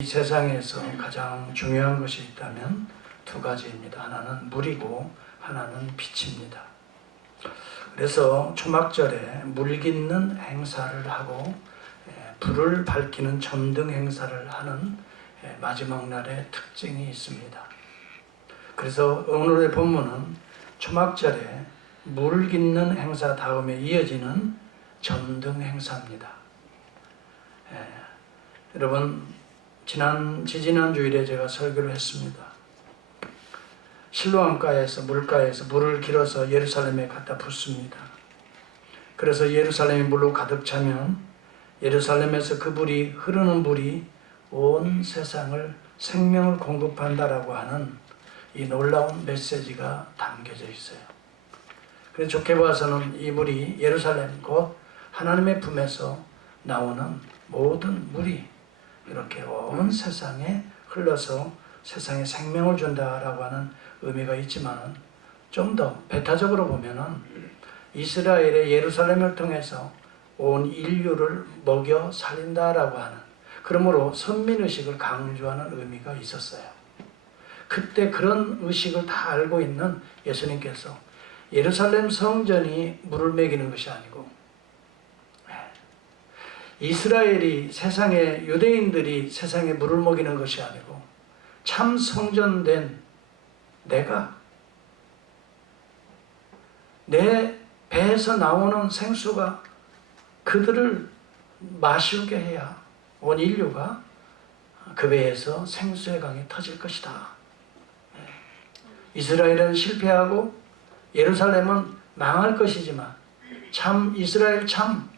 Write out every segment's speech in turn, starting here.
이 세상에서 가장 중요한 것이 있다면 두 가지입니다. 하나는 물이고 하나는 빛입니다. 그래서 초막절에 물 깃는 행사를 하고 불을 밝히는 점등 행사를 하는 마지막 날의 특징이 있습니다. 그래서 오늘의 본문은 초막절에 물 깃는 행사 다음에 이어지는 점등 행사입니다. 여러분, 지지난 주일에 제가 설교를 했습니다. 실로암가에서 물가에서 물을 길어서 예루살렘에 갖다 붓습니다. 그래서 예루살렘이 물로 가득 차면 예루살렘에서 그 물이 흐르는 물이 온 세상을 생명을 공급한다라고 하는 이 놀라운 메시지가 담겨져 있어요. 그래서 좋게 봐서는 이 물이 예루살렘 곧 하나님의 품에서 나오는 모든 물이 이렇게 온 세상에 흘러서 세상에 생명을 준다라고 하는 의미가 있지만 좀 더 배타적으로 보면은 이스라엘의 예루살렘을 통해서 온 인류를 먹여 살린다라고 하는, 그러므로 선민의식을 강조하는 의미가 있었어요. 그때 그런 의식을 다 알고 있는 예수님께서 예루살렘 성전이 물을 먹이는 것이 아니고 이스라엘이 세상에, 유대인들이 세상에 물을 먹이는 것이 아니고 참 성전된 내가, 내 배에서 나오는 생수가 그들을 마시게 해야 온 인류가 그 배에서 생수의 강이 터질 것이다. 이스라엘은 실패하고 예루살렘은 망할 것이지만 참 이스라엘, 참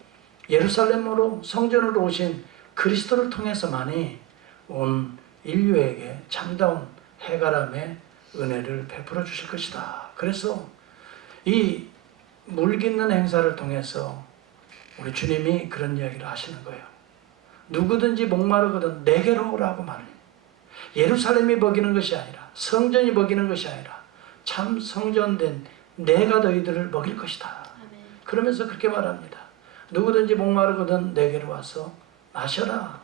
예루살렘으로 성전으로 오신 그리스도를 통해서만이 온 인류에게 참다운 해가람의 은혜를 베풀어 주실 것이다. 그래서 이 물 깃는 행사를 통해서 우리 주님이 그런 이야기를 하시는 거예요. 누구든지 목마르거든 내게로 오라고 말해요. 예루살렘이 먹이는 것이 아니라, 성전이 먹이는 것이 아니라 참 성전된 내가 너희들을 먹일 것이다. 그러면서 그렇게 말합니다. 누구든지 목마르거든 내게로 와서 마셔라.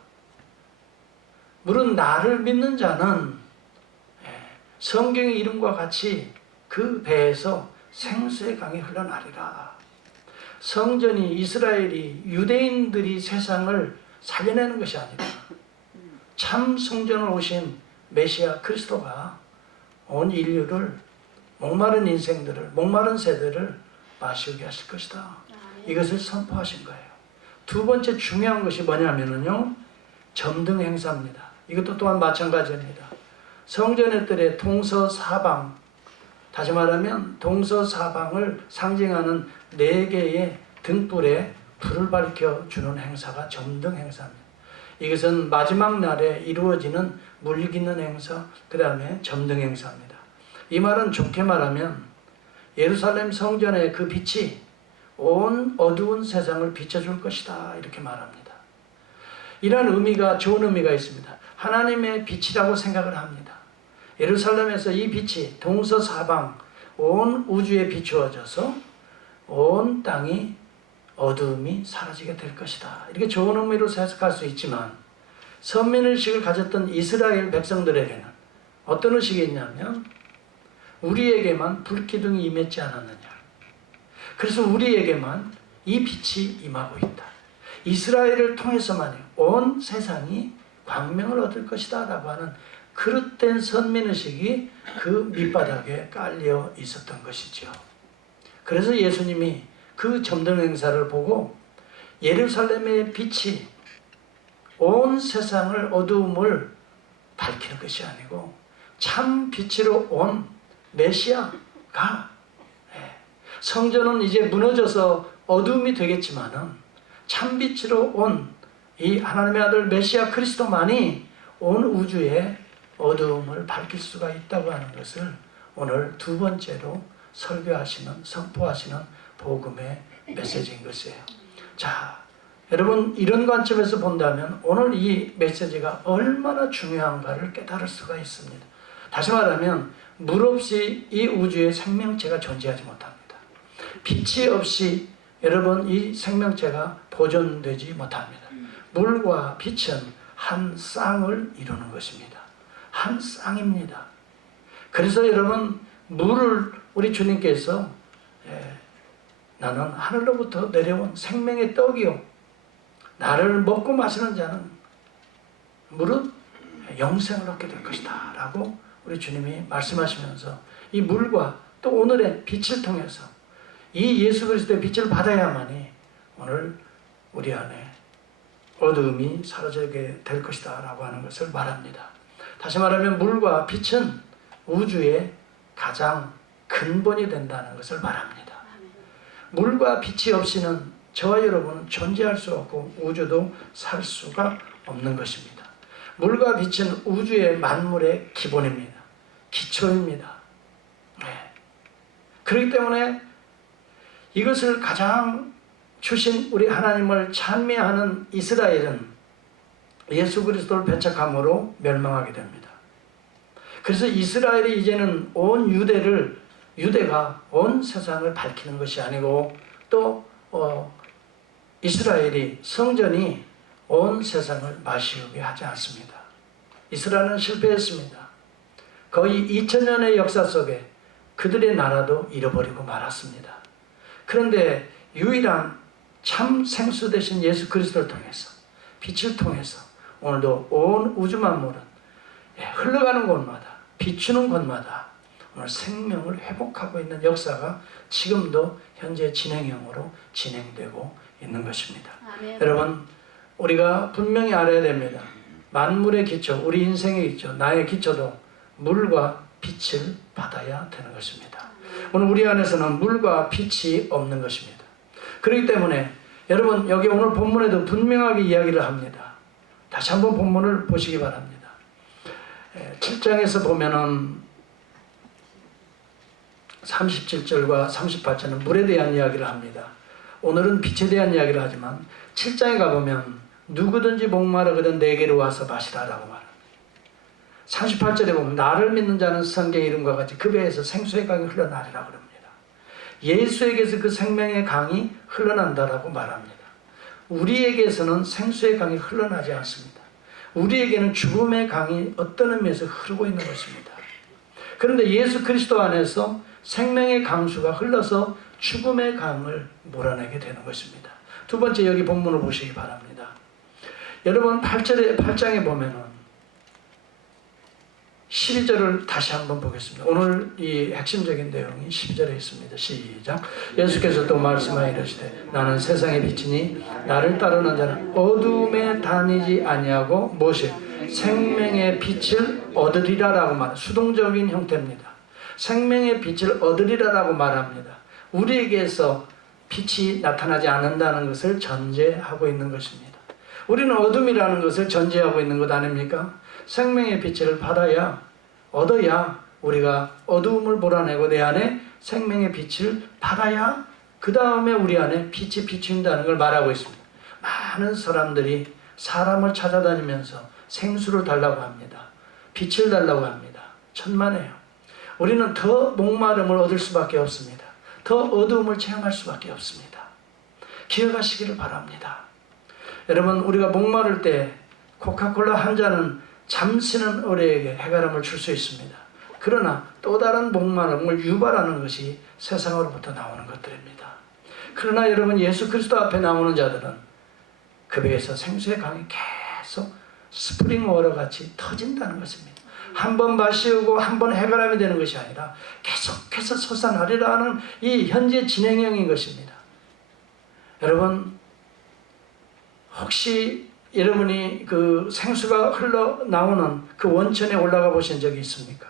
물은 나를 믿는 자는 성경의 이름과 같이 그 배에서 생수의 강이 흘러나리라. 성전이, 이스라엘이, 유대인들이 세상을 살려내는 것이 아니라 참 성전을 오신 메시아 그리스도가 온 인류를, 목마른 인생들을, 목마른 세대를 마시게 하실 것이다. 이것을 선포하신 거예요. 두 번째 중요한 것이 뭐냐면요, 점등 행사입니다. 이것도 또한 마찬가지입니다. 성전의 뜰에 동서사방, 다시 말하면 동서사방을 상징하는 4개의 등불에 불을 밝혀주는 행사가 점등 행사입니다. 이것은 마지막 날에 이루어지는 물 깃는 행사, 그 다음에 점등 행사입니다. 이 말은 좋게 말하면 예루살렘 성전의 그 빛이 온 어두운 세상을 비춰줄 것이다, 이렇게 말합니다. 이러한 의미가, 좋은 의미가 있습니다. 하나님의 빛이라고 생각을 합니다. 예루살렘에서 이 빛이 동서사방 온 우주에 비추어져서 온 땅이, 어두움이 사라지게 될 것이다. 이렇게 좋은 의미로 해석할 수 있지만 선민의식을 가졌던 이스라엘 백성들에게는 어떤 의식이 있냐면 우리에게만 불기둥이 임했지 않았느냐. 그래서 우리에게만 이 빛이 임하고 있다. 이스라엘을 통해서만이 온 세상이 광명을 얻을 것이다 라고 하는 그릇된 선민의식이 그 밑바닥에 깔려 있었던 것이죠. 그래서 예수님이 그 점등 행사를 보고 예루살렘의 빛이 온 세상을, 어두움을 밝히는 것이 아니고 참 빛으로 온 메시아가, 성전은 이제 무너져서 어두움이 되겠지만은 참 빛으로 온 이 하나님의 아들 메시아 그리스도만이 온 우주에 어두움을 밝힐 수가 있다고 하는 것을 오늘 두 번째로 설교하시는, 선포하시는 복음의 메시지인 것이에요. 자, 여러분, 이런 관점에서 본다면 오늘 이 메시지가 얼마나 중요한가를 깨달을 수가 있습니다. 다시 말하면 물 없이 이 우주에 생명체가 존재하지 못합니다. 빛이 없이 여러분 이 생명체가 보존되지 못합니다. 물과 빛은 한 쌍을 이루는 것입니다. 한 쌍입니다. 그래서 여러분, 물을 우리 주님께서 나는 하늘로부터 내려온 생명의 떡이요 나를 먹고 마시는 자는 무릇 영생을 얻게 될 것이다 라고 우리 주님이 말씀하시면서 이 물과 또 오늘의 빛을 통해서 이 예수 그리스도의 빛을 받아야만이 오늘 우리 안에 어두움이 사라지게 될 것이다 라고 하는 것을 말합니다. 다시 말하면 물과 빛은 우주의 가장 근본이 된다는 것을 말합니다. 물과 빛이 없이는 저와 여러분은 존재할 수 없고 우주도 살 수가 없는 것입니다. 물과 빛은 우주의 만물의 기본입니다. 기초입니다. 네. 그렇기 때문에 이것을 가장 주신 우리 하나님을 찬미하는 이스라엘은 예수 그리스도를 배척함으로 멸망하게 됩니다. 그래서 이스라엘이 이제는 온 유대가 온 세상을 밝히는 것이 아니고 또 이스라엘이 성전이 온 세상을 마시우게 하지 않습니다. 이스라엘은 실패했습니다. 거의 2000년의 역사 속에 그들의 나라도 잃어버리고 말았습니다. 그런데 유일한 참 생수 되신 예수 그리스도를 통해서 빛을 통해서 오늘도 온 우주 만물은 흘러가는 곳마다 비추는 곳마다 오늘 생명을 회복하고 있는 역사가 지금도 현재 진행형으로 진행되고 있는 것입니다. 아멘. 여러분, 우리가 분명히 알아야 됩니다. 만물의 기초, 우리 인생의 기초, 나의 기초도 물과 빛을 받아야 되는 것입니다. 오늘 우리 안에서는 물과 빛이 없는 것입니다. 그렇기 때문에 여러분, 여기 오늘 본문에도 분명하게 이야기를 합니다. 다시 한번 본문을 보시기 바랍니다. 7장에서 보면은 37절과 38절은 물에 대한 이야기를 합니다. 오늘은 빛에 대한 이야기를 하지만 7장에 가보면 누구든지 목마르거든 내게로 와서 마시라라고 말합니다. 38절에 보면 나를 믿는 자는 성경의 이름과 같이 그 배에서 생수의 강이 흘러나리라고 합니다. 예수에게서 그 생명의 강이 흘러난다라고 말합니다. 우리에게서는 생수의 강이 흘러나지 않습니다. 우리에게는 죽음의 강이 어떤 의미에서 흐르고 있는 것입니다. 그런데 예수 그리스도 안에서 생명의 강수가 흘러서 죽음의 강을 몰아내게 되는 것입니다. 두 번째, 여기 본문을 보시기 바랍니다. 여러분 8장에 보면은 12절을 다시 한번 보겠습니다. 오늘 이 핵심적인 내용이 12절에 있습니다. 시작. 예수께서 또 말씀하여 이르시되 나는 세상의 빛이니 나를 따르는 자는 어둠에 다니지 아니하고 무엇이 생명의 빛을 얻으리라라고 말합니다. 수동적인 형태입니다. 생명의 빛을 얻으리라라고 말합니다. 우리에게서 빛이 나타나지 않는다는 것을 전제하고 있는 것입니다. 우리는 어둠이라는 것을 전제하고 있는 것 아닙니까? 생명의 빛을 얻어야 우리가 어두움을 몰아내고 내 안에 생명의 빛을 받아야 그 다음에 우리 안에 빛이 비춘다는 걸 말하고 있습니다. 많은 사람들이 사람을 찾아다니면서 생수를 달라고 합니다. 빛을 달라고 합니다. 천만에요. 우리는 더 목마름을 얻을 수밖에 없습니다. 더 어두움을 체험할 수밖에 없습니다. 기억하시기를 바랍니다. 여러분, 우리가 목마를 때 코카콜라 한 잔은 잠시는 우리에게 해가름을 줄 수 있습니다. 그러나 또 다른 목마름을 유발하는 것이 세상으로부터 나오는 것들입니다. 그러나 여러분, 예수 그리스도 앞에 나오는 자들은 그 배에서 생수의 강이 계속 스프링워터 같이 터진다는 것입니다. 한 번 마시고 한 번 해바람이 되는 것이 아니라 계속해서 솟아나리라 하는 이 현재 진행형인 것입니다. 여러분, 혹시 여러분이 그 생수가 흘러나오는 그 원천에 올라가 보신 적이 있습니까?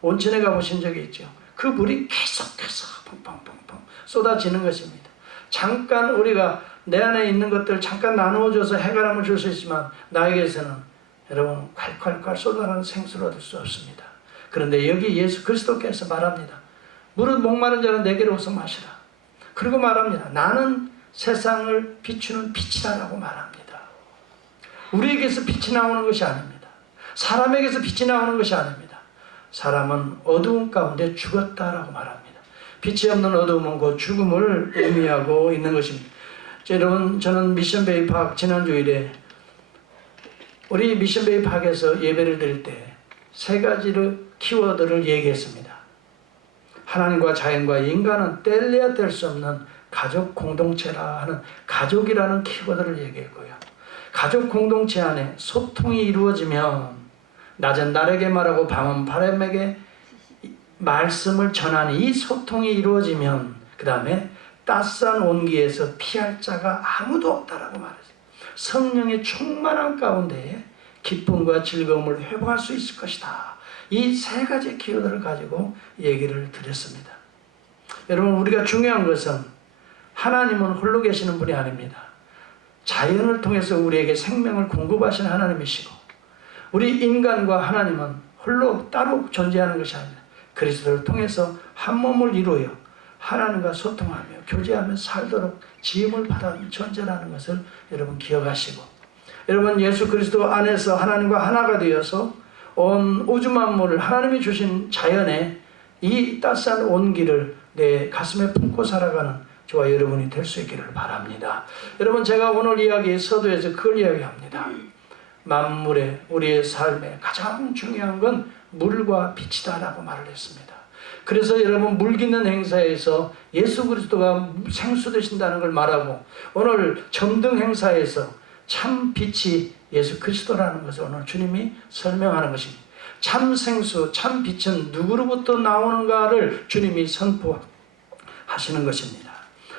온천에 가보신 적이 있죠. 그 물이 계속해서 펑펑펑펑 쏟아지는 것입니다. 잠깐 우리가 내 안에 있는 것들 잠깐 나누어줘서 해바람을 줄 수 있지만 나에게서는 여러분 콸콸콸 쏟아나는 생수를 얻을 수 없습니다. 그런데 여기 예수 그리스도께서 말합니다. 무릇 목마른 자는 내게로 오서 마시라. 그리고 말합니다. 나는 세상을 비추는 빛이다라고 말합니다. 우리에게서 빛이 나오는 것이 아닙니다. 사람에게서 빛이 나오는 것이 아닙니다. 사람은 어두움 가운데 죽었다라고 말합니다. 빛이 없는 어두움은 곧 죽음을 의미하고 있는 것입니다. 여러분, 저는 미션 베이 파크 지난 주일에 우리 미션베이 파크에서 예배를 드릴 때 세 가지로 키워드를 얘기했습니다. 하나님과 자연과 인간은 뗄래야 뗄 수 없는 가족 공동체라 하는 가족이라는 키워드를 얘기했고요. 가족 공동체 안에 소통이 이루어지면 낮은 날에게 말하고 밤은 바람에게 말씀을 전하는 이 소통이 이루어지면 그 다음에 따스한 온기에서 피할 자가 아무도 없다라고 말했어요. 성령의 충만한 가운데에 기쁨과 즐거움을 회복할 수 있을 것이다. 이 세 가지 키워드를 가지고 얘기를 드렸습니다. 여러분, 우리가 중요한 것은 하나님은 홀로 계시는 분이 아닙니다. 자연을 통해서 우리에게 생명을 공급하시는 하나님이시고 우리 인간과 하나님은 홀로 따로 존재하는 것이 아닙니다. 그리스도를 통해서 한 몸을 이루어 하나님과 소통하며 교제하며 살도록 지음을 받은 존재라는 것을 여러분 기억하시고, 여러분 예수 그리스도 안에서 하나님과 하나가 되어서 온 우주 만물을 하나님이 주신 자연의 이 따스한 온기를 내 가슴에 품고 살아가는 저와 여러분이 될 수 있기를 바랍니다. 여러분, 제가 오늘 이야기 서두에서 그걸 이야기합니다. 만물의 우리의 삶에 가장 중요한 건 물과 빛이다 라고 말을 했습니다. 그래서 여러분, 물 깃는 행사에서 예수 그리스도가 생수 되신다는 걸 말하고, 오늘 점등 행사에서 참 빛이 예수 그리스도라는 것을 오늘 주님이 설명하는 것입니다. 참 생수, 참 빛은 누구로부터 나오는가를 주님이 선포하시는 것입니다.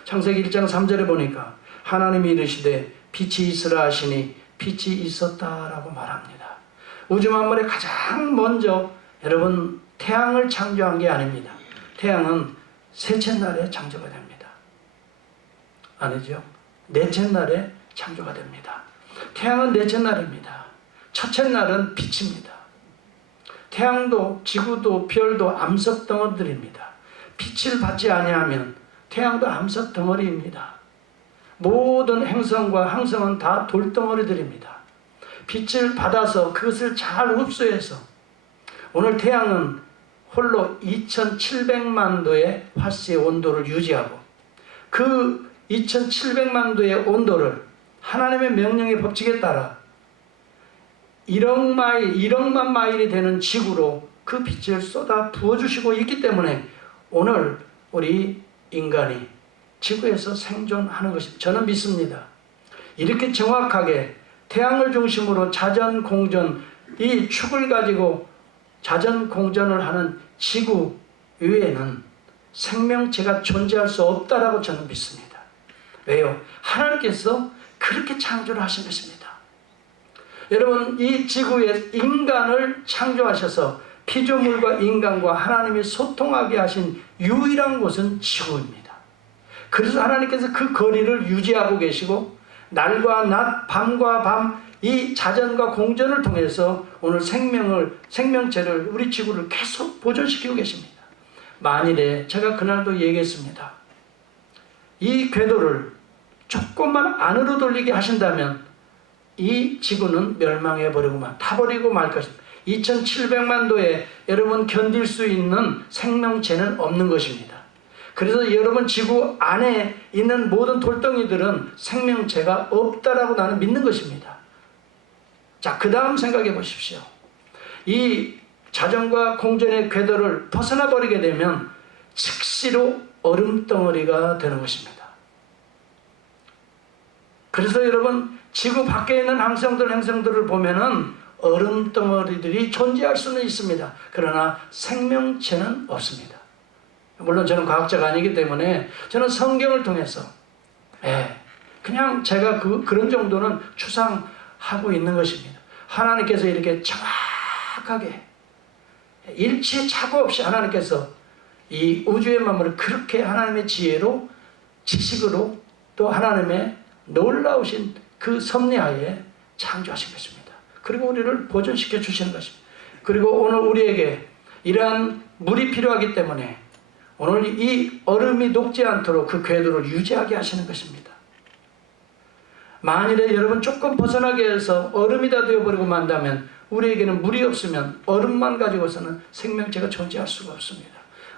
창세기 1장 3절에 보니까 하나님이 이르시되 빛이 있으라 하시니 빛이 있었다라고 말합니다. 우주 만물에 가장 먼저 여러분 태양을 창조한 게 아닙니다. 태양은 셋째 날에 창조가 됩니다. 아니죠? 넷째 날에 창조가 됩니다. 태양은 넷째 날입니다. 첫째 날은 빛입니다. 태양도 지구도 별도 암석 덩어리들입니다. 빛을 받지 아니하면 태양도 암석 덩어리입니다. 모든 행성과 항성은 다 돌덩어리들입니다. 빛을 받아서 그것을 잘 흡수해서 오늘 태양은 홀로 2700만 도의 화씨의 온도를 유지하고 그 2700만 도의 온도를 하나님의 명령의 법칙에 따라 1억만 마일이 되는 지구로 그 빛을 쏟아 부어주시고 있기 때문에 오늘 우리 인간이 지구에서 생존하는 것입니다. 저는 믿습니다. 이렇게 정확하게 태양을 중심으로 자전 공전, 이 축을 가지고 자전 공전을 하는 지구 위에는 생명체가 존재할 수 없다라고 저는 믿습니다. 왜요? 하나님께서 그렇게 창조를 하신 것입니다. 여러분, 이 지구에 인간을 창조하셔서 피조물과 인간과 하나님이 소통하게 하신 유일한 곳은 지구입니다. 그래서 하나님께서 그 거리를 유지하고 계시고 날과 낮, 밤과 밤 이 자전과 공전을 통해서 오늘 생명체를 우리 지구를 계속 보존시키고 계십니다. 만일에 제가 그날도 얘기했습니다. 이 궤도를 조금만 안으로 돌리게 하신다면 이 지구는 멸망해버리고만 타버리고 말 것입니다. 2700만 도에 여러분 견딜 수 있는 생명체는 없는 것입니다. 그래서 여러분 지구 안에 있는 모든 돌덩이들은 생명체가 없다라고 나는 믿는 것입니다. 자, 그 다음 생각해 보십시오. 이 자전과 공전의 궤도를 벗어나 버리게 되면 즉시로 얼음덩어리가 되는 것입니다. 그래서 여러분 지구 밖에 있는 행성들을 보면은 얼음덩어리들이 존재할 수는 있습니다. 그러나 생명체는 없습니다. 물론 저는 과학자가 아니기 때문에 저는 성경을 통해서 그냥 제가 그런 정도는 추상하고 있는 것입니다. 하나님께서 이렇게 정확하게 일체 착오 없이 하나님께서 이 우주의 만물을 그렇게 하나님의 지혜로 지식으로 또 하나님의 놀라우신 그 섭리하에 창조하신 것입니다. 그리고 우리를 보존시켜 주시는 것입니다. 그리고 오늘 우리에게 이러한 물이 필요하기 때문에 오늘 이 얼음이 녹지 않도록 그 궤도를 유지하게 하시는 것입니다. 만일에 여러분 조금 벗어나게 해서 얼음이 다 되어버리고 만다면 우리에게는 물이 없으면 얼음만 가지고서는 생명체가 존재할 수가 없습니다.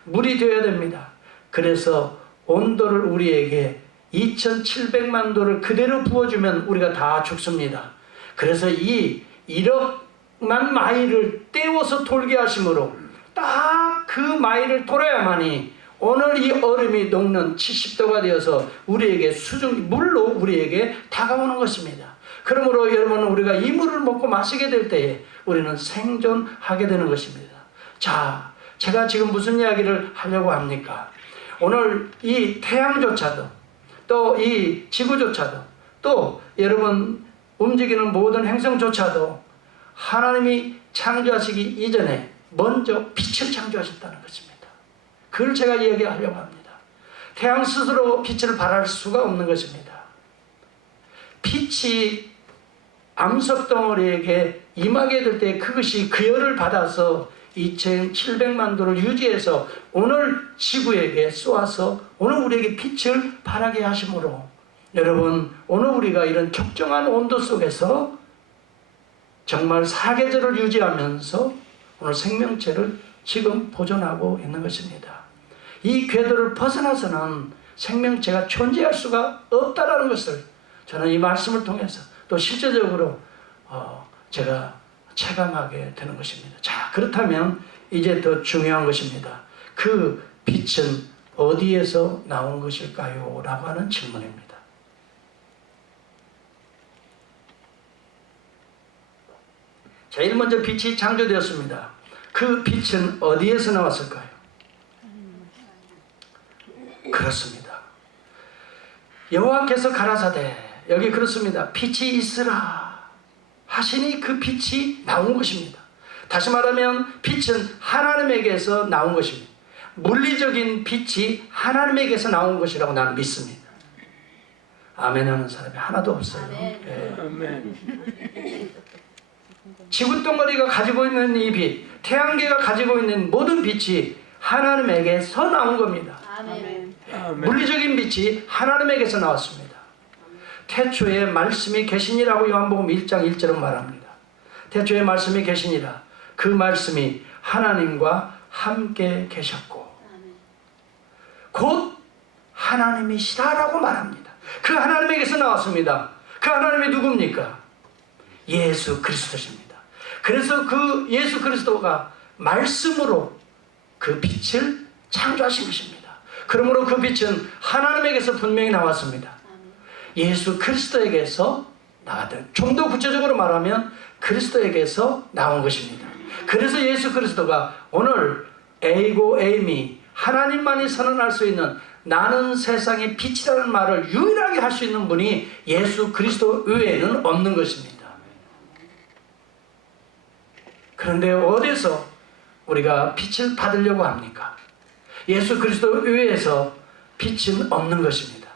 물이 되어야 됩니다. 그래서 온도를 우리에게 2700만 도를 그대로 부어주면 우리가 다 죽습니다. 그래서 이 1억만 마일을 떼워서 돌게 하심으로 딱 그 마일을 돌아야만이 오늘 이 얼음이 녹는 70도가 되어서 우리에게 물로 우리에게 다가오는 것입니다. 그러므로 여러분, 우리가 이 물을 먹고 마시게 될 때에 우리는 생존하게 되는 것입니다. 자, 제가 지금 무슨 이야기를 하려고 합니까? 오늘 이 태양조차도, 또 이 지구조차도, 또 여러분 움직이는 모든 행성조차도 하나님이 창조하시기 이전에 먼저 빛을 창조하셨다는 것입니다. 그걸 제가 이야기하려고 합니다. 태양 스스로 빛을 발할 수가 없는 것입니다. 빛이 암석덩어리에게 임하게 될 때 그것이 그 열을 받아서 2700만 도를 유지해서 오늘 지구에게 쏘아서 오늘 우리에게 빛을 발하게 하심으로, 여러분, 오늘 우리가 이런 적정한 온도 속에서 정말 사계절을 유지하면서 오늘 생명체를 지금 보존하고 있는 것입니다. 이 궤도를 벗어나서는 생명체가 존재할 수가 없다는 것을 저는 이 말씀을 통해서 또 실제적으로 제가 체감하게 되는 것입니다. 자, 그렇다면 이제 더 중요한 것입니다. 그 빛은 어디에서 나온 것일까요? 라고 하는 질문입니다. 제일 먼저 빛이 창조되었습니다. 그 빛은 어디에서 나왔을까요? 그렇습니다. 여호와께서 가라사대, 여기 그렇습니다. 빛이 있으라 하시니 그 빛이 나온 것입니다. 다시 말하면 빛은 하나님에게서 나온 것입니다. 물리적인 빛이 하나님에게서 나온 것이라고 나는 믿습니다. 아멘 하는 사람이 하나도 없어요. 네. 아멘. 지구덩어리가 가지고 있는 이 빛, 태양계가 가지고 있는 모든 빛이 하나님에게서 나온 겁니다. 아멘. 물리적인 빛이 하나님에게서 나왔습니다. 태초에 말씀이 계시니라고 요한복음 1장 1절은 말합니다. 태초에 말씀이 계시니라. 그 말씀이 하나님과 함께 계셨고 곧 하나님이시다라고 말합니다. 그 하나님에게서 나왔습니다. 그 하나님이 누굽니까? 예수 그리스도십니다. 그래서 그 예수 그리스도가 말씀으로 그 빛을 창조하신 것입니다. 그러므로 그 빛은 하나님에게서 분명히 나왔습니다. 예수 그리스도에게서 나왔던, 좀 더 구체적으로 말하면 그리스도에게서 나온 것입니다. 그래서 예수 그리스도가 오늘 에이고 에이미, 하나님만이 선언할 수 있는 나는 세상의 빛이라는 말을 유일하게 할 수 있는 분이 예수 그리스도 외에는 없는 것입니다. 그런데 어디서 우리가 빛을 받으려고 합니까? 예수 그리스도 외에서 빛은 없는 것입니다.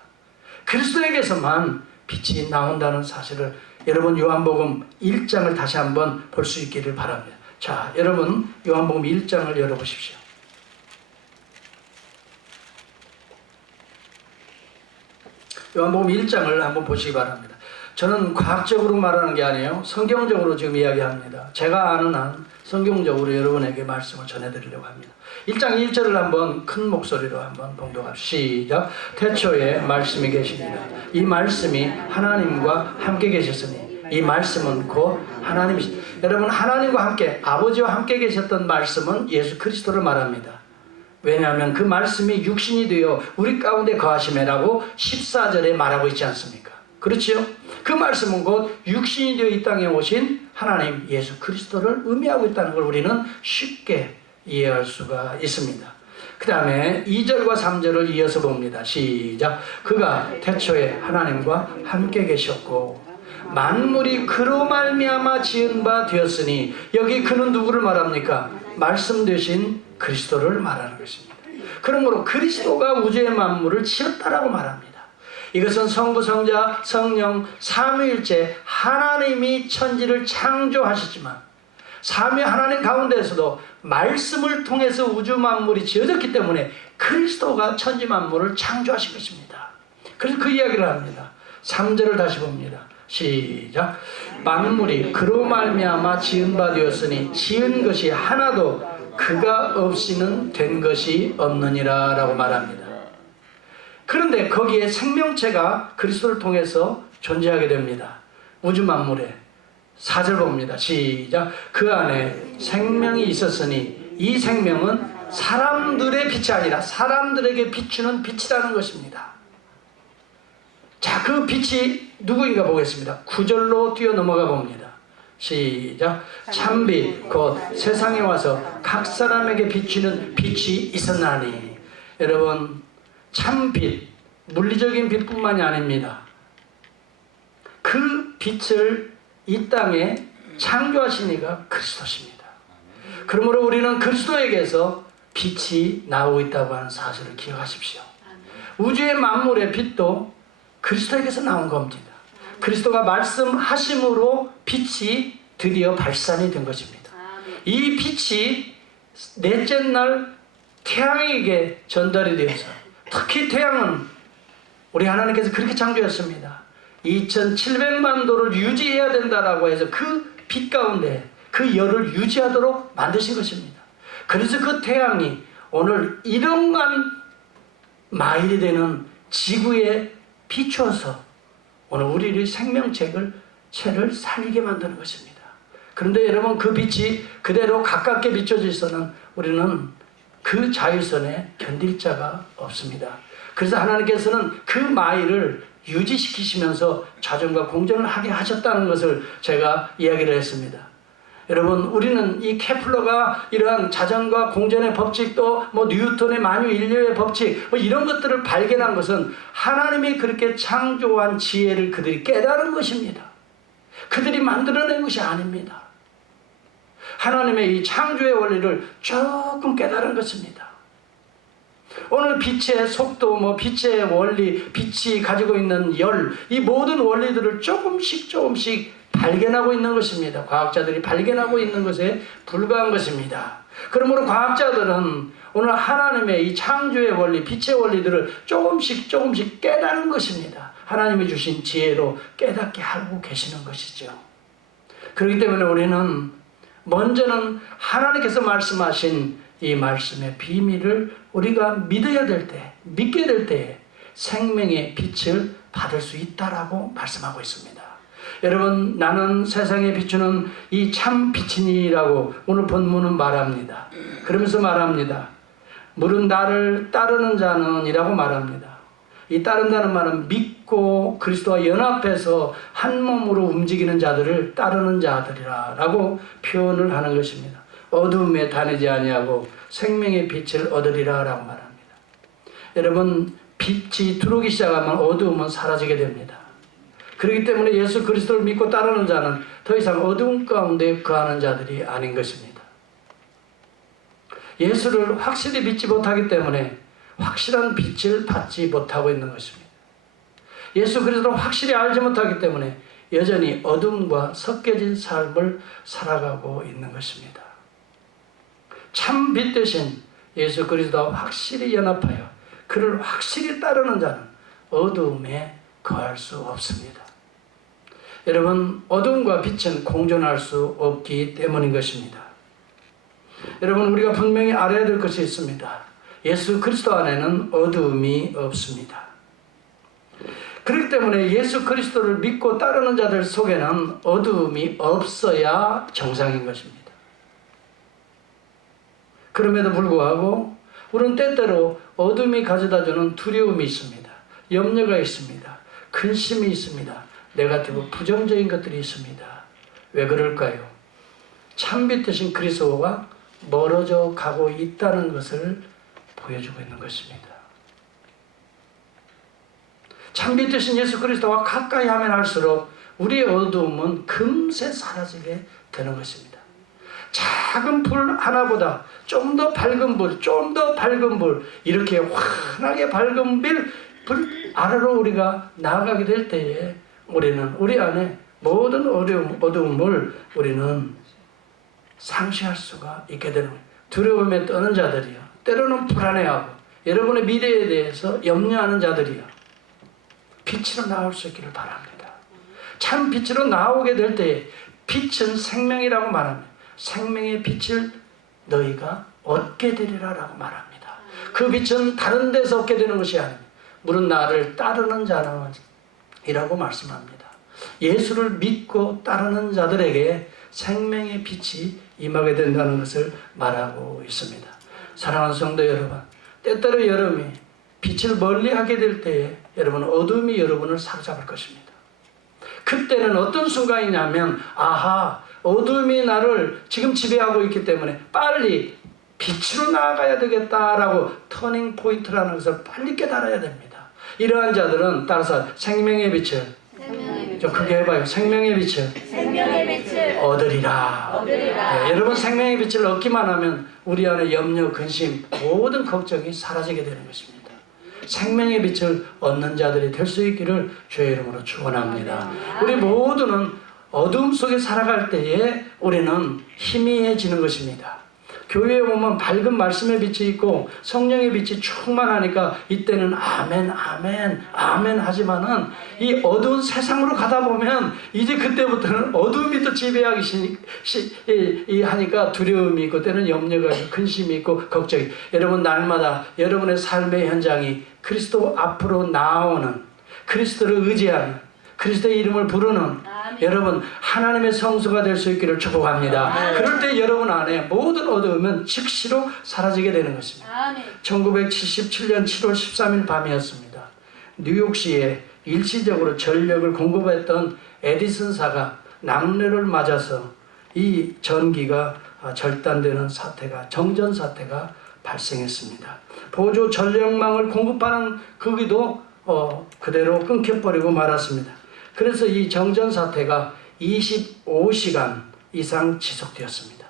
그리스도에게서만 빛이 나온다는 사실을 여러분 요한복음 1장을 다시 한번 볼 수 있기를 바랍니다. 자, 여러분 요한복음 1장을 열어보십시오. 요한복음 1장을 한번 보시기 바랍니다. 저는 과학적으로 말하는 게 아니에요. 성경적으로 지금 이야기합니다. 제가 아는 한 성경적으로 여러분에게 말씀을 전해드리려고 합니다. 1장 1절을 한번 큰 목소리로 한번 봉독합시다. 시작. 태초에 말씀이 계십니다. 이 말씀이 하나님과 함께 계셨으니 이 말씀은 곧 하나님이십니다. 여러분, 하나님과 함께, 아버지와 함께 계셨던 말씀은 예수 그리스도를 말합니다. 왜냐하면 그 말씀이 육신이 되어 우리 가운데 거하시매라고 14절에 말하고 있지 않습니까? 그렇지요? 그 말씀은 곧 육신이 되어 이 땅에 오신 하나님 예수 그리스도를 의미하고 있다는 걸 우리는 쉽게 이해할 수가 있습니다. 그 다음에 2절과 3절을 이어서 봅니다. 시작. 그가 태초에 하나님과 함께 계셨고 만물이 그로 말미암아 지은 바 되었으니, 여기 그는 누구를 말합니까? 말씀 되신 그리스도를 말하는 것입니다. 그러므로 그리스도가 우주의 만물을 지었다라고 말합니다. 이것은 성부, 성자, 성령, 삼위일체 하나님이 천지를 창조하셨지만 삼위 하나님 가운데에서도 말씀을 통해서 우주 만물이 지어졌기 때문에 그리스도가 천지 만물을 창조하신 것입니다. 그래서 그 이야기를 합니다. 3절을 다시 봅니다. 시작. 만물이 그로 말미암아 지은 바 되었으니 지은 것이 하나도 그가 없이는 된 것이 없느니라 라고 말합니다. 그런데 거기에 생명체가 그리스도를 통해서 존재하게 됩니다. 우주 만물에 4절 봅니다. 시작. 그 안에 생명이 있었으니 이 생명은 사람들의 빛이 아니라 사람들에게 비추는 빛이라는 것입니다. 자, 그 빛이 누구인가 보겠습니다. 9절로 뛰어 넘어가 봅니다. 시작. 참빛 곧 세상에 와서 각 사람에게 비추는 빛이 있었나니. 여러분, 참빛, 물리적인 빛뿐만이 아닙니다. 그 빛을 이 땅에 창조하신 이가 그리스도십니다. 그러므로 우리는 그리스도에게서 빛이 나오고 있다고 하는 사실을 기억하십시오. 우주의 만물의 빛도 그리스도에게서 나온 겁니다. 그리스도가 말씀하심으로 빛이 드디어 발산이 된 것입니다. 이 빛이 넷째 날 태양에게 전달이 되어서, 특히 태양은 우리 하나님께서 그렇게 창조했습니다. 2700만 도를 유지해야 된다라고 해서 그 빛 가운데 그 열을 유지하도록 만드신 것입니다. 그래서 그 태양이 오늘 1억만 마일이 되는 지구에 비추어서 오늘 우리의 생명체를 살리게 만드는 것입니다. 그런데 여러분, 그 빛이 그대로 가깝게 비춰져 있어는 우리는 그 자유선에 견딜 자가 없습니다. 그래서 하나님께서는 그 마일을 유지시키시면서 자전과 공전을 하게 하셨다는 것을 제가 이야기를 했습니다. 여러분, 우리는 이 케플러가 이러한 자전과 공전의 법칙, 또 뉴턴의 만유인류의 법칙, 이런 것들을 발견한 것은 하나님이 그렇게 창조한 지혜를 그들이 깨달은 것입니다. 그들이 만들어낸 것이 아닙니다. 하나님의 이 창조의 원리를 조금 깨달은 것입니다. 오늘 빛의 속도, 빛의 원리, 빛이 가지고 있는 열, 이 모든 원리들을 조금씩 발견하고 있는 것입니다. 과학자들이 발견하고 있는 것에 불과한 것입니다. 그러므로 과학자들은 오늘 하나님의 이 창조의 원리, 빛의 원리들을 조금씩 깨달은 것입니다. 하나님이 주신 지혜로 깨닫게 하고 계시는 것이죠. 그렇기 때문에 우리는 먼저는 하나님께서 말씀하신 이 말씀의 비밀을 우리가 믿어야 될 때, 믿게 될 때에 생명의 빛을 받을 수 있다라고 말씀하고 있습니다. 여러분, 나는 세상에 비추는 이 참 빛이니라고 오늘 본문은 말합니다. 그러면서 말합니다. 물은 나를 따르는 자는 이라고 말합니다. 이 따른다는 말은 믿고 그리스도와 연합해서 한 몸으로 움직이는 자들을 따르는 자들이라 라고 표현을 하는 것입니다. 어두움에 다니지 아니하고 생명의 빛을 얻으리라 라고 말합니다. 여러분, 빛이 들어오기 시작하면 어두움은 사라지게 됩니다. 그렇기 때문에 예수 그리스도를 믿고 따르는 자는 더 이상 어두움 가운데 거하는 자들이 아닌 것입니다. 예수를 확실히 믿지 못하기 때문에 확실한 빛을 받지 못하고 있는 것입니다. 예수 그리스도를 확실히 알지 못하기 때문에 여전히 어둠과 섞여진 삶을 살아가고 있는 것입니다. 참 빛 대신 예수 그리스도와 확실히 연합하여 그를 확실히 따르는 자는 어두움에 거할 수 없습니다. 여러분, 어둠과 빛은 공존할 수 없기 때문인 것입니다. 여러분, 우리가 분명히 알아야 될 것이 있습니다. 예수 그리스도 안에는 어두움이 없습니다. 그렇기 때문에 예수 그리스도를 믿고 따르는 자들 속에는 어두움이 없어야 정상인 것입니다. 그럼에도 불구하고 우리는 때때로 어둠이 가져다주는 두려움이 있습니다. 염려가 있습니다. 근심이 있습니다. 네거티브, 부정적인 것들이 있습니다. 왜 그럴까요? 참빛 대신 그리스도와 멀어져 가고 있다는 것을 보여주고 있는 것입니다. 참빛 대신 예수 그리스도와 가까이 하면 할수록 우리의 어두움은 금세 사라지게 되는 것입니다. 작은 불 하나보다 좀 더 밝은 불, 좀 더 밝은 불, 이렇게 환하게 밝은 불 아래로 우리가 나아가게 될 때에 우리는 우리 안에 모든 어두움을 우리는 상쇄할 수가 있게 되는 거예요. 두려움에 떠는 자들이요, 때로는 불안해하고 여러분의 미래에 대해서 염려하는 자들이요, 빛으로 나올 수 있기를 바랍니다. 참 빛으로 나오게 될 때에 빛은 생명이라고 말합니다. 생명의 빛을 너희가 얻게 되리라 라고 말합니다. 그 빛은 다른 데서 얻게 되는 것이 아닙니다. 물은 나를 따르는 자는 이라고 말씀합니다. 예수를 믿고 따르는 자들에게 생명의 빛이 임하게 된다는 것을 말하고 있습니다. 사랑하는 성도 여러분, 때때로 여러분이 빛을 멀리하게 될 때에 여러분 어둠이 여러분을 사로잡을 것입니다. 그때는 어떤 순간이냐면 아하, 어둠이 나를 지금 지배하고 있기 때문에 빨리 빛으로 나아가야 되겠다라고 터닝 포인트라는 것을 빨리 깨달아야 됩니다. 이러한 자들은 따라서 생명의 빛을 좀 크게 해봐요. 생명의 빛을 얻으리라. 네, 여러분 생명의 빛을 얻기만 하면 우리 안에 염려, 근심, 모든 걱정이 사라지게 되는 것입니다. 생명의 빛을 얻는 자들이 될 수 있기를 주의 이름으로 축원합니다. 우리 모두는 어둠 속에 살아갈 때에 우리는 희미해지는 것입니다. 교회에 오면 밝은 말씀의 빛이 있고 성령의 빛이 충만하니까 이때는 아멘 아멘 아멘 하지만은 이 어두운 세상으로 가다 보면 이제 그때부터는 어둠이 또 지배하기 하니까 두려움이 있고 때는 염려가 있고 근심이 있고 걱정이. 여러분 날마다 여러분의 삶의 현장이 그리스도 앞으로 나오는, 그리스도를 의지하는, 그리스도의 이름을 부르는 여러분 하나님의 성소가 될 수 있기를 축복합니다. 그럴 때 여러분 안에 모든 어두움은 즉시로 사라지게 되는 것입니다. 1977년 7월 13일 밤이었습니다. 뉴욕시에 일시적으로 전력을 공급했던 에디슨사가 낙뢰를 맞아서 이 전기가 절단되는 사태가, 정전 사태가 발생했습니다. 보조 전력망을 공급하는 거기도 그대로 끊겨버리고 말았습니다. 그래서 이 정전 사태가 25시간 이상 지속되었습니다.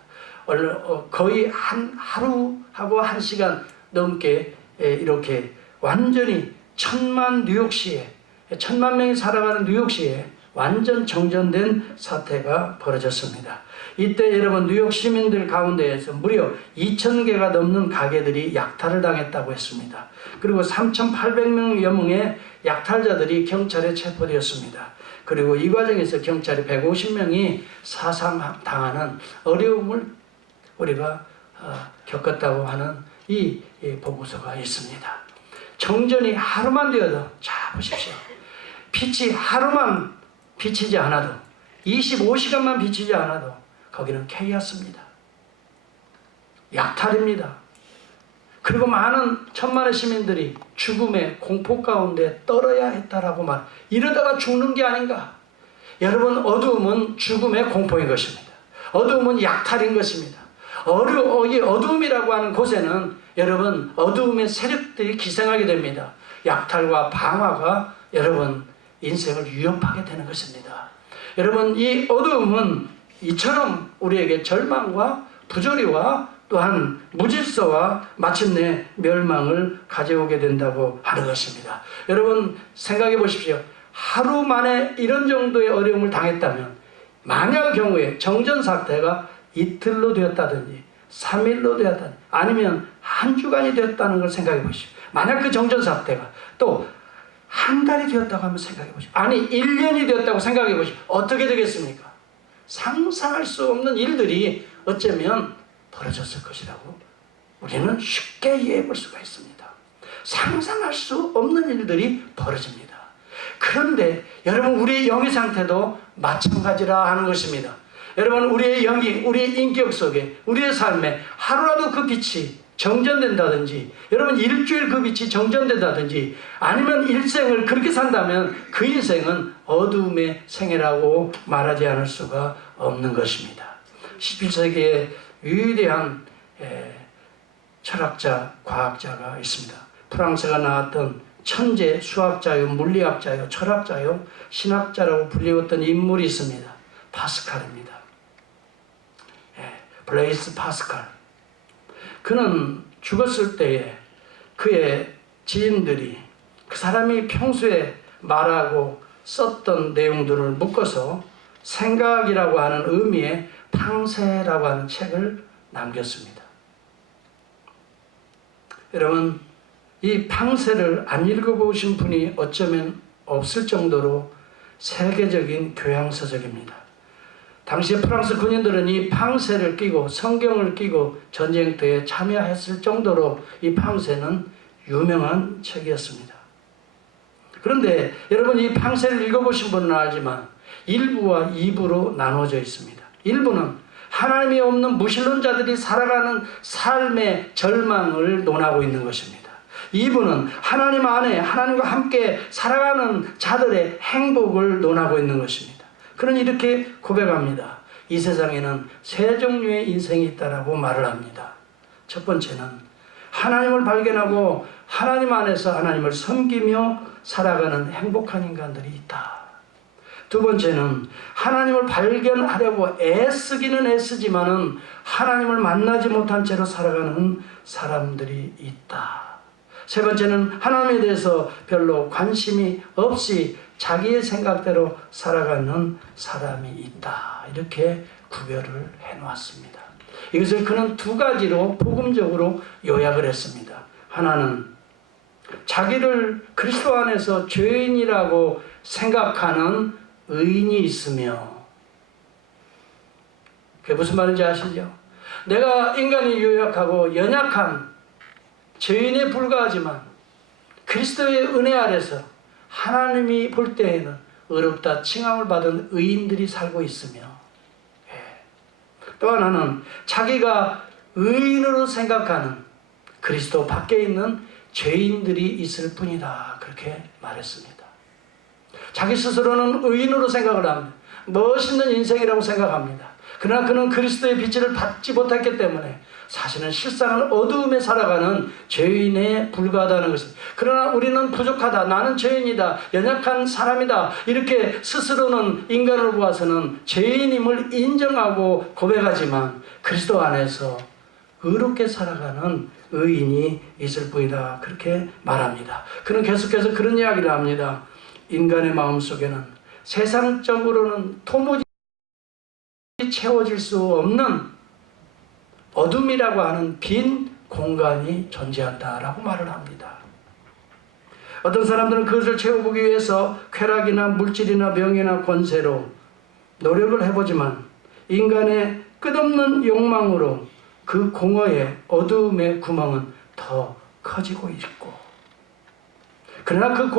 거의 하루하고 1시간 넘게 이렇게 완전히 1000만 뉴욕시에, 1000만 명이 살아가는 뉴욕시에 완전 정전된 사태가 벌어졌습니다. 이때 여러분 뉴욕 시민들 가운데에서 무려 2000개가 넘는 가게들이 약탈을 당했다고 했습니다. 그리고 3800명여 명의 약탈자들이 경찰에 체포되었습니다. 그리고 이 과정에서 경찰이 150명이 사상당하는 어려움을 우리가 겪었다고 하는 이 보고서가 있습니다. 정전이 하루만 되어도, 자 보십시오. 빛이 하루만 비치지 않아도, 25시간만 비치지 않아도 거기는 케이오스입니다. 약탈입니다. 그리고 많은 천만의 시민들이 죽음의 공포 가운데 떨어야 했다라고 말. 이러다가 죽는 게 아닌가? 여러분 어두움은 죽음의 공포인 것입니다. 어두움은 약탈인 것입니다. 이 어두움이라고 하는 곳에는 여러분 어두움의 세력들이 기생하게 됩니다. 약탈과 방화가 여러분 인생을 위협하게 되는 것입니다. 여러분 이 어두움은 이처럼 우리에게 절망과 부조리와 또한 무질서와 마침내 멸망을 가져오게 된다고 하는 것입니다. 여러분 생각해 보십시오. 하루 만에 이런 정도의 어려움을 당했다면 만약 경우에 정전 사태가 이틀로 되었다든지 3일로 되었다든지 아니면 한 주간이 되었다는 걸 생각해 보십시오. 만약 그 정전 사태가 또 한 달이 되었다고 하면 생각해 보십시오. 아니 1년이 되었다고 생각해 보십시오. 어떻게 되겠습니까? 상상할 수 없는 일들이 어쩌면 벌어졌을 것이라고 우리는 쉽게 이해해 볼 수가 있습니다. 상상할 수 없는 일들이 벌어집니다. 그런데 여러분 우리의 영의 상태도 마찬가지라 하는 것입니다. 여러분 우리의 영이 우리의 인격 속에 우리의 삶에 하루라도 그 빛이 정전된다든지 여러분 일주일 그 빛이 정전된다든지 아니면 일생을 그렇게 산다면 그 인생은 어두움의 생애라고 말하지 않을 수가 없는 것입니다. 11세기에 위대한 철학자, 과학자가 있습니다. 프랑스가 나왔던 천재 수학자요, 물리학자요, 철학자요, 신학자라고 불리웠던 인물이 있습니다. 파스칼입니다. 블레이스 파스칼. 그는 죽었을 때에 그의 지인들이 그 사람이 평소에 말하고 썼던 내용들을 묶어서 생각이라고 하는 의미의 팡세라고 하는 책을 남겼습니다. 여러분 이 팡세를 안 읽어보신 분이 어쩌면 없을 정도로 세계적인 교양서적입니다. 당시에 프랑스 군인들은 이 팡세를 끼고 성경을 끼고 전쟁터에 참여했을 정도로 이 팡세는 유명한 책이었습니다. 그런데 여러분 이 팡세를 읽어보신 분은 알지만 일부와 2부로 나눠져 있습니다. 일부는 하나님이 없는 무신론자들이 살아가는 삶의 절망을 논하고 있는 것입니다. 2부는 하나님 안에 하나님과 함께 살아가는 자들의 행복을 논하고 있는 것입니다. 그는 이렇게 고백합니다. 이 세상에는 세 종류의 인생이 있다라고 말을 합니다. 첫 번째는 하나님을 발견하고 하나님 안에서 하나님을 섬기며 살아가는 행복한 인간들이 있다. 두 번째는 하나님을 발견하려고 애쓰기는 애쓰지만은 하나님을 만나지 못한 채로 살아가는 사람들이 있다. 세 번째는 하나님에 대해서 별로 관심이 없이 자기의 생각대로 살아가는 사람이 있다. 이렇게 구별을 해놓았습니다. 이것을 그는 두 가지로 복음적으로 요약을 했습니다. 하나는 자기를 그리스도 안에서 죄인이라고 생각하는 의인이 있으며, 그게 무슨 말인지 아시죠? 내가 인간이 유약하고 연약한 죄인에 불과하지만 그리스도의 은혜 아래서 하나님이 볼 때에는 의롭다 칭함을 받은 의인들이 살고 있으며, 또 하나는 자기가 의인으로 생각하는 그리스도 밖에 있는 죄인들이 있을 뿐이다. 그렇게 말했습니다. 자기 스스로는 의인으로 생각을 합니다. 멋있는 인생이라고 생각합니다. 그러나 그는 그리스도의 빛을 받지 못했기 때문에 사실은 실상은 어두움에 살아가는 죄인에 불과하다는 것입니다. 그러나 우리는 부족하다, 나는 죄인이다, 연약한 사람이다, 이렇게 스스로는 인간을 보아서는 죄인임을 인정하고 고백하지만 그리스도 안에서 의롭게 살아가는 의인이 있을 뿐이다. 그렇게 말합니다. 그는 계속해서 그런 이야기를 합니다. 인간의 마음속에는 세상적으로는 도무지 채워질 수 없는 어둠이라고 하는 빈 공간이 존재한다라고 말을 합니다. 어떤 사람들은 그것을 채워보기 위해서 쾌락이나 물질이나 명예나 권세로 노력을 해보지만 인간의 끝없는 욕망으로 그 공허의 어두움의 구멍은 더 커지고 있고, 그러나 그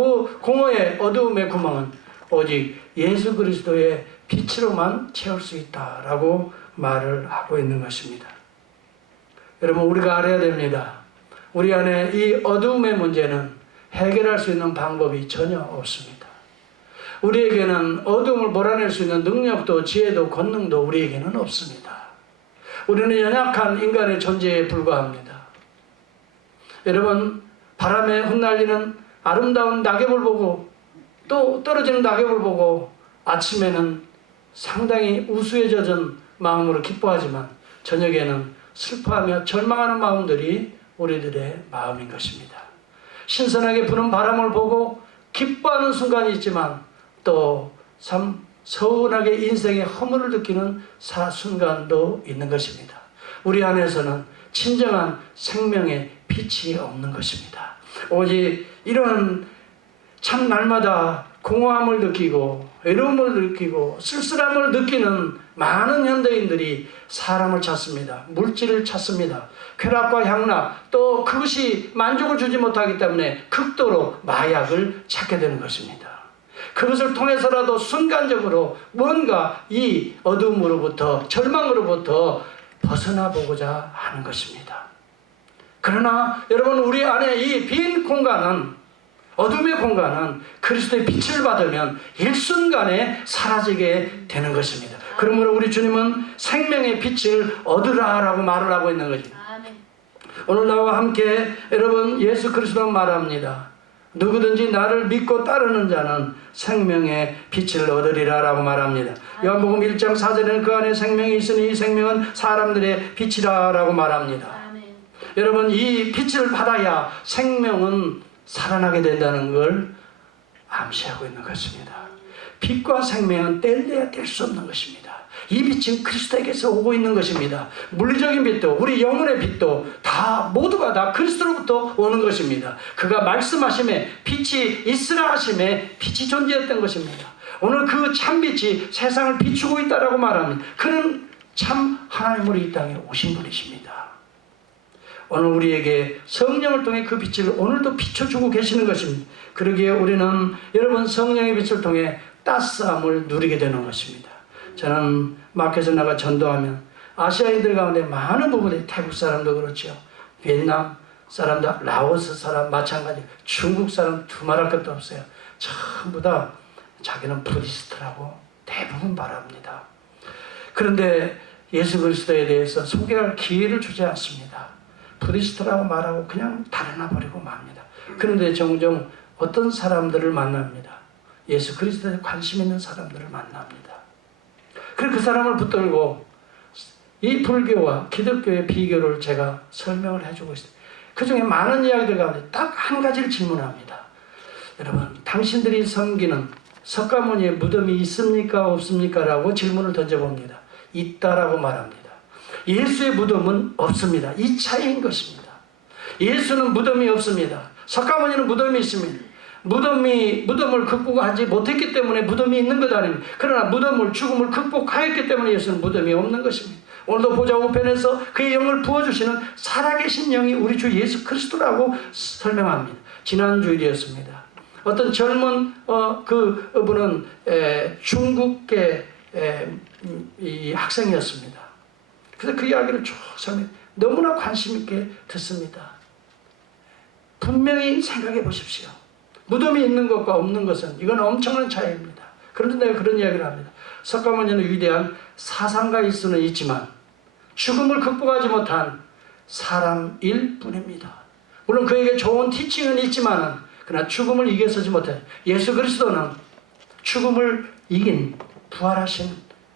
공허의 어두움의 구멍은 오직 예수 그리스도의 빛으로만 채울 수 있다라고 말을 하고 있는 것입니다. 여러분, 우리가 알아야 됩니다. 우리 안에 이 어두움의 문제는 해결할 수 있는 방법이 전혀 없습니다. 우리에게는 어두움을 몰아낼 수 있는 능력도 지혜도 권능도 우리에게는 없습니다. 우리는 연약한 인간의 존재에 불과합니다. 여러분, 바람에 흩날리는 아름다운 낙엽을 보고 또 떨어지는 낙엽을 보고 아침에는 상당히 우수에 젖은 마음으로 기뻐하지만 저녁에는 슬퍼하며 절망하는 마음들이 우리들의 마음인 것입니다. 신선하게 부는 바람을 보고 기뻐하는 순간이 있지만 또 참 서운하게 인생의 허물을 느끼는 순간도 있는 것입니다. 우리 안에서는 진정한 생명의 빛이 없는 것입니다. 오직 이런 참 날마다 공허함을 느끼고 외로움을 느끼고 쓸쓸함을 느끼는 많은 현대인들이 사람을 찾습니다. 물질을 찾습니다. 쾌락과 향락, 또 그것이 만족을 주지 못하기 때문에 극도로 마약을 찾게 되는 것입니다. 그것을 통해서라도 순간적으로 뭔가 이 어둠으로부터 절망으로부터 벗어나 보고자 하는 것입니다. 그러나 여러분, 우리 안에 이 빈 공간은, 어둠의 공간은 그리스도의 빛을 받으면 일순간에 사라지게 되는 것입니다. 그러므로 우리 주님은 생명의 빛을 얻으라라고 말을 하고 있는 것입니다. 오늘 나와 함께 여러분, 예수 그리스도는 말합니다. 누구든지 나를 믿고 따르는 자는 생명의 빛을 얻으리라 라고 말합니다. 요한복음 1장 4절에는 그 안에 생명이 있으니 이 생명은 사람들의 빛이라 라고 말합니다. 여러분, 이 빛을 받아야 생명은 살아나게 된다는 걸 암시하고 있는 것입니다. 빛과 생명은 뗄래야 뗄 수 없는 것입니다. 이 빛은 그리스도에게서 오고 있는 것입니다. 물리적인 빛도 우리 영혼의 빛도 다 모두가 다 그리스도로부터 오는 것입니다. 그가 말씀하심에 빛이 있으라 하심에 빛이 존재했던 것입니다. 오늘 그 참빛이 세상을 비추고 있다라고 말합니다. 그는 참 하나님으로 이 땅에 오신 분이십니다. 오늘 우리에게 성령을 통해 그 빛을 오늘도 비춰주고 계시는 것입니다. 그러기에 우리는 여러분, 성령의 빛을 통해 따스함을 누리게 되는 것입니다. 저는 마켓에 나가 전도하면 아시아인들 가운데 많은 부분이 태국 사람도 그렇죠. 베트남 사람도, 라오스 사람 마찬가지, 중국 사람 두말할 것도 없어요. 전부 다 자기는 부디스트라고 대부분 말합니다. 그런데 예수 그리스도에 대해서 소개할 기회를 주지 않습니다. 부디스트라고 말하고 그냥 달아나버리고 맙니다. 그런데 종종 어떤 사람들을 만납니다. 예수 그리스도에 관심 있는 사람들을 만납니다. 그래서 그 사람을 붙들고 이 불교와 기독교의 비교를 제가 설명을 해주고 있습니다. 그 중에 많은 이야기들 가운데 딱 한 가지를 질문합니다. 여러분, 당신들이 섬기는 석가모니의 무덤이 있습니까? 없습니까? 라고 질문을 던져봅니다. 있다라고 말합니다. 예수의 무덤은 없습니다. 이 차이인 것입니다. 예수는 무덤이 없습니다. 석가모니는 무덤이 있습니다. 무덤을 극복하지 못했기 때문에 무덤이 있는 것 아닙니다. 그러나 죽음을 극복하였기 때문에 예수는 무덤이 없는 것입니다. 오늘도 보좌 우편에서 그의 영을 부어주시는 살아계신 영이 우리 주 예수 그리스도라고 설명합니다. 지난 주일이었습니다. 어떤 젊은 그분은 중국계 이 학생이었습니다. 그래서 그 이야기를 쭉 설명, 너무나 관심 있게 듣습니다. 분명히 생각해 보십시오. 무덤이 있는 것과 없는 것은 이건 엄청난 차이입니다. 그런데 내가 그런 이야기를 합니다. 석가모니는 위대한 사상가일 수는 있지만 죽음을 극복하지 못한 사람일 뿐입니다. 물론 그에게 좋은 티칭은 있지만 그러나 죽음을 이겨서지 못해. 예수 그리스도는 죽음을 이긴 부활하신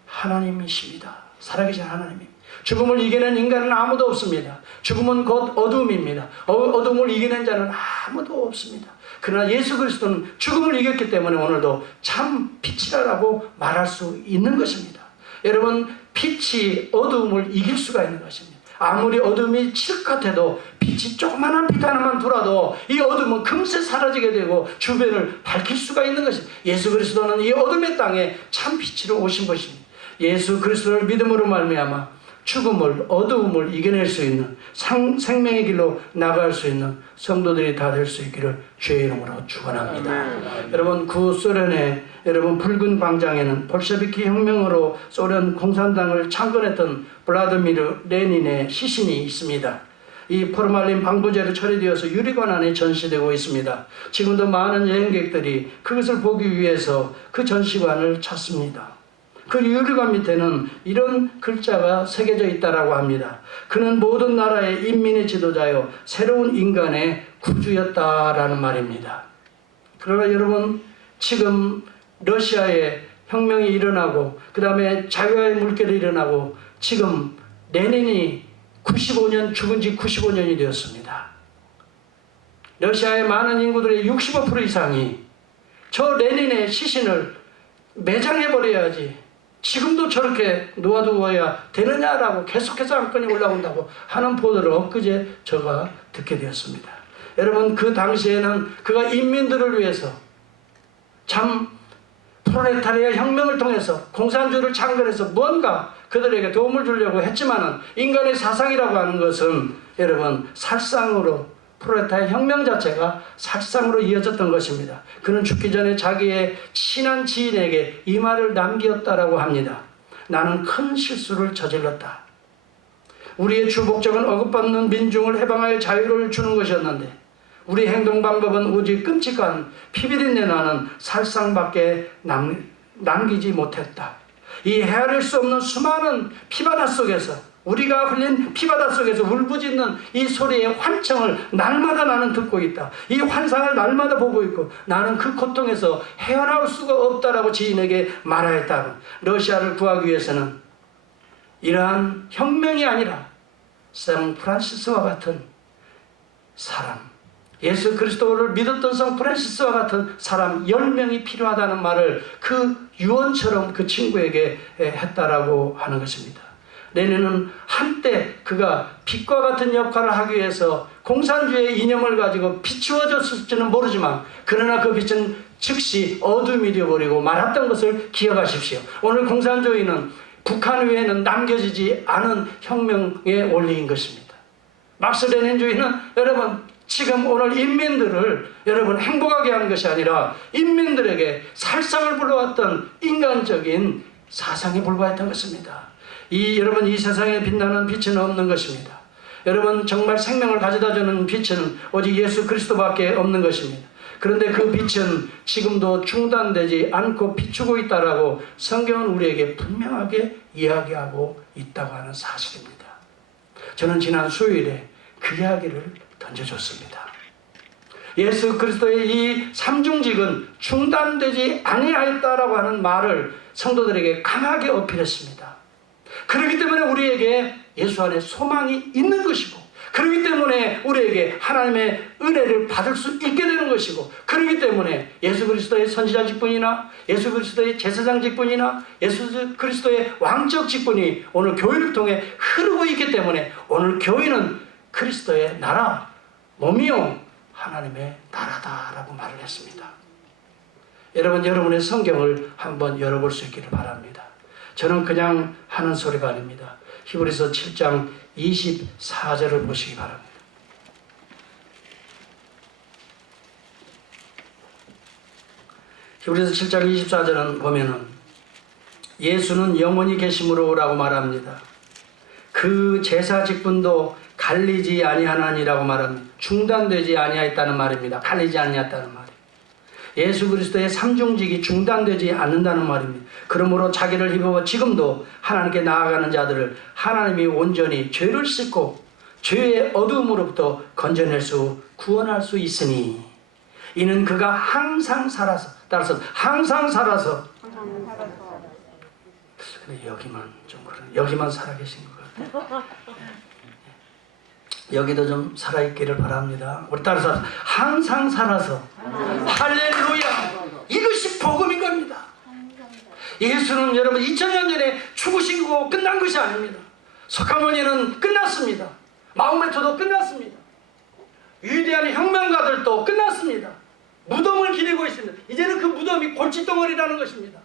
하나님이십니다. 살아계신 하나님입니다. 죽음을 이겨낸 인간은 아무도 없습니다. 죽음은 곧 어둠입니다. 어둠을 이겨낸 자는 아무도 없습니다. 그러나 예수 그리스도는 죽음을 이겼기 때문에 오늘도 참 빛이라고 말할 수 있는 것입니다. 여러분, 빛이 어둠을 이길 수가 있는 것입니다. 아무리 어둠이 칠 것 같아도 빛이 조그마한 빛 하나만 들어도 이 어둠은 금세 사라지게 되고 주변을 밝힐 수가 있는 것입니다. 예수 그리스도는 이 어둠의 땅에 참 빛으로 오신 것입니다. 예수 그리스도를 믿음으로 말미암아 죽음을, 어두움을 이겨낼 수 있는 생명의 길로 나갈 수 있는 성도들이 다 될 수 있기를 주의 이름으로 축원합니다. 여러분, 구소련의 붉은 광장에는 볼셰비키 혁명으로 소련 공산당을 창건했던 블라디미르 레닌의 시신이 있습니다. 이 포르말린 방부제로 처리되어서 유리관 안에 전시되고 있습니다. 지금도 많은 여행객들이 그것을 보기 위해서 그 전시관을 찾습니다. 그 유리관 밑에는 이런 글자가 새겨져 있다고 합니다. 그는 모든 나라의 인민의 지도자요 새로운 인간의 구주였다라는 말입니다. 그러나 여러분, 지금 러시아에 혁명이 일어나고 그 다음에 자유화의 물결이 일어나고 지금 레닌이 95년 죽은 지 95년이 되었습니다. 러시아의 많은 인구들의 65% 이상이 저 레닌의 시신을 매장해버려야지 지금도 저렇게 놓아두어야 되느냐라고 계속해서 안건이 올라온다고 하는 보도를 엊그제 제가 듣게 되었습니다. 여러분, 그 당시에는 그가 인민들을 위해서 참 프롤레타리아 혁명을 통해서 공산주의를 창건해서 뭔가 그들에게 도움을 주려고 했지만은 인간의 사상이라고 하는 것은 여러분 살상으로 프롤레타리아 혁명 자체가 살상으로 이어졌던 것입니다. 그는 죽기 전에 자기의 친한 지인에게 이 말을 남겼다라고 합니다. 나는 큰 실수를 저질렀다. 우리의 주 목적은 억압받는 민중을 해방할 자유를 주는 것이었는데 우리 행동 방법은 오직 끔찍한 피비린내 나는 살상밖에 남기지 못했다. 이 헤아릴 수 없는 수많은 피바다 속에서 우리가 흘린 피바다 속에서 울부짖는 이 소리의 환청을 날마다 나는 듣고 있다. 이 환상을 날마다 보고 있고 나는 그 고통에서 헤어나올 수가 없다라고 지인에게 말하였다고. 러시아를 구하기 위해서는 이러한 혁명이 아니라 성 프란시스와 같은 사람, 예수 그리스도를 믿었던 성 프란시스와 같은 사람 10명이 필요하다는 말을 그 유언처럼 그 친구에게 했다라고 하는 것입니다. 레닌은 한때 그가 빛과 같은 역할을 하기 위해서 공산주의의 이념을 가지고 비추어졌을지는 모르지만 그러나 그 빛은 즉시 어둠이 되어버리고 말았던 것을 기억하십시오. 오늘 공산주의는 북한 외에는 남겨지지 않은 혁명의 원리인 것입니다. 막스 레닌주의는 여러분 지금 오늘 인민들을 여러분 행복하게 하는 것이 아니라 인민들에게 살상을 불러왔던 인간적인 사상에 불과했던 것입니다. 여러분 이 세상에 빛나는 빛은 없는 것입니다. 여러분 정말 생명을 가져다주는 빛은 오직 예수 그리스도밖에 없는 것입니다. 그런데 그 빛은 지금도 중단되지 않고 비추고 있다라고 성경은 우리에게 분명하게 이야기하고 있다고 하는 사실입니다. 저는 지난 수요일에 그 이야기를 던져줬습니다. 예수 그리스도의 이 삼중직은 중단되지 아니하였다라고 하는 말을 성도들에게 강하게 어필했습니다. 그렇기 때문에 우리에게 예수 안에 소망이 있는 것이고, 그렇기 때문에 우리에게 하나님의 은혜를 받을 수 있게 되는 것이고, 그렇기 때문에 예수 그리스도의 선지자 직분이나 예수 그리스도의 제사장 직분이나 예수 그리스도의 왕적 직분이 오늘 교회를 통해 흐르고 있기 때문에 오늘 교회는 그리스도의 나라, 몸이요 하나님의 나라다라고 말을 했습니다. 여러분, 여러분의 성경을 한번 열어볼 수 있기를 바랍니다. 저는 그냥 하는 소리가 아닙니다. 히브리서 7장 24절을 보시기 바랍니다. 히브리서 7장 24절은 보면은 예수는 영원히 계심으로 라고 말합니다. 그 제사 직분도 갈리지 아니하나니라고 말합니다. 중단되지 아니하였다는 말입니다. 갈리지 아니하였다는 말이에요. 예수 그리스도의 삼중직이 중단되지 않는다는 말입니다. 그러므로 자기를 힘입어 지금도 하나님께 나아가는 자들을 하나님이 온전히 죄를 씻고 죄의 어두움으로부터 건져낼 수, 구원할 수 있으니 이는 그가 항상 살아서, 따라서 항상 살아서, 근데 여기만 좀 그런, 여기만 살아계신 것 같아요. 여기도 좀 살아있기를 바랍니다. 우리 따라서 항상 살아서, 할렐루야, 이것이 복음인 겁니다. 예수는 여러분 2000년 전에 죽으시고 끝난 것이 아닙니다. 석가모니는 끝났습니다. 마호메트도 끝났습니다. 위대한 혁명가들도 끝났습니다. 무덤을 기리고 있습니다. 이제는 그 무덤이 골칫덩어리라는 것입니다.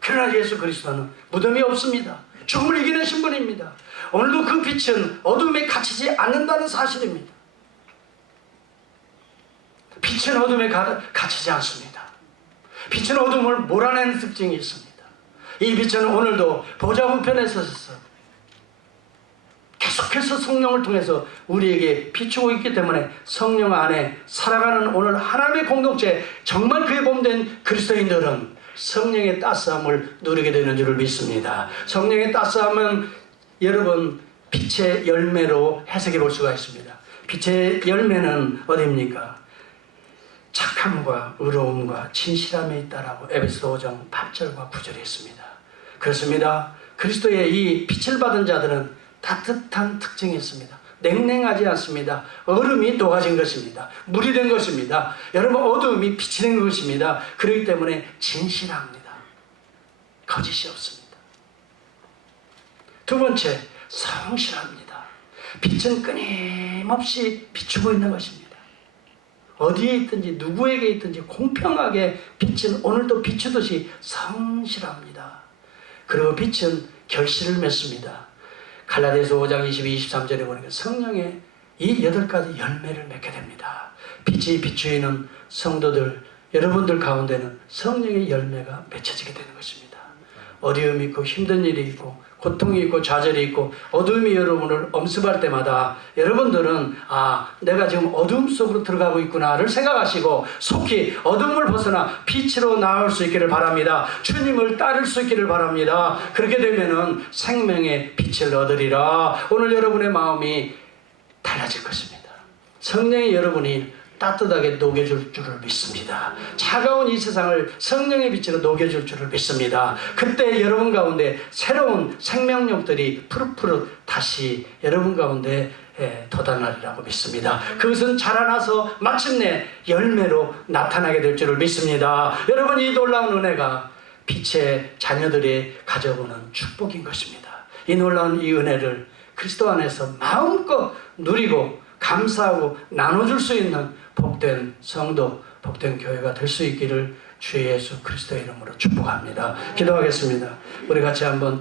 그러나 예수 그리스도는 무덤이 없습니다. 죽음을 이기는 신분입니다. 오늘도 그 빛은 어둠에 갇히지 않는다는 사실입니다. 빛은 어둠에 갇히지 않습니다. 빛은 어둠을 몰아내는 특징이 있습니다. 이 빛은 오늘도 보좌 우편에 서서 계속해서 성령을 통해서 우리에게 비추고 있기 때문에 성령 안에 살아가는 오늘 하나님의 공동체, 정말 그에 몸된 그리스도인들은 성령의 따스함을 누리게 되는 줄을 믿습니다. 성령의 따스함은 여러분 빛의 열매로 해석해 볼 수가 있습니다. 빛의 열매는 어디입니까? 착함과 의로움과 진실함에 있다라고 에베소 5장 8절과 9절에 있습니다. 그렇습니다. 그리스도의 이 빛을 받은 자들은 따뜻한 특징이 있습니다. 냉랭하지 않습니다. 얼음이 녹아진 것입니다. 물이 된 것입니다. 여러분 어두움이 빛이 된 것입니다. 그렇기 때문에 진실합니다. 거짓이 없습니다. 두 번째, 성실합니다. 빛은 끊임없이 비추고 있는 것입니다. 어디에 있든지 누구에게 있든지 공평하게 빛은 오늘도 비추듯이 성실합니다. 그리고 빛은 결실을 맺습니다. 갈라디아서 5장 22, 23절에 보니까 성령의 이 8가지 열매를 맺게 됩니다. 빛이 비추이는 성도들, 여러분들 가운데는 성령의 열매가 맺혀지게 되는 것입니다. 어려움이 있고 힘든 일이 있고 고통이 있고 좌절이 있고 어둠이 여러분을 엄습할 때마다 여러분들은 내가 지금 어둠 속으로 들어가고 있구나를 생각하시고 속히 어둠을 벗어나 빛으로 나올 수 있기를 바랍니다. 주님을 따를 수 있기를 바랍니다. 그렇게 되면은 생명의 빛을 얻으리라. 오늘 여러분의 마음이 달라질 것입니다. 성령이 여러분이 따뜻하게 녹여줄 줄을 믿습니다. 차가운 이 세상을 성령의 빛으로 녹여줄 줄을 믿습니다. 그때 여러분 가운데 새로운 생명력들이 푸릇푸릇 다시 여러분 가운데 돋아나리라고 믿습니다. 그것은 자라나서 마침내 열매로 나타나게 될 줄을 믿습니다. 여러분, 이 놀라운 은혜가 빛의 자녀들이 가져오는 축복인 것입니다. 이 놀라운 이 은혜를 그리스도 안에서 마음껏 누리고 감사하고 나눠줄 수 있는 복된 성도, 복된 교회가 될 수 있기를 주 예수 그리스도의 이름으로 축복합니다. 기도하겠습니다. 우리 같이 한번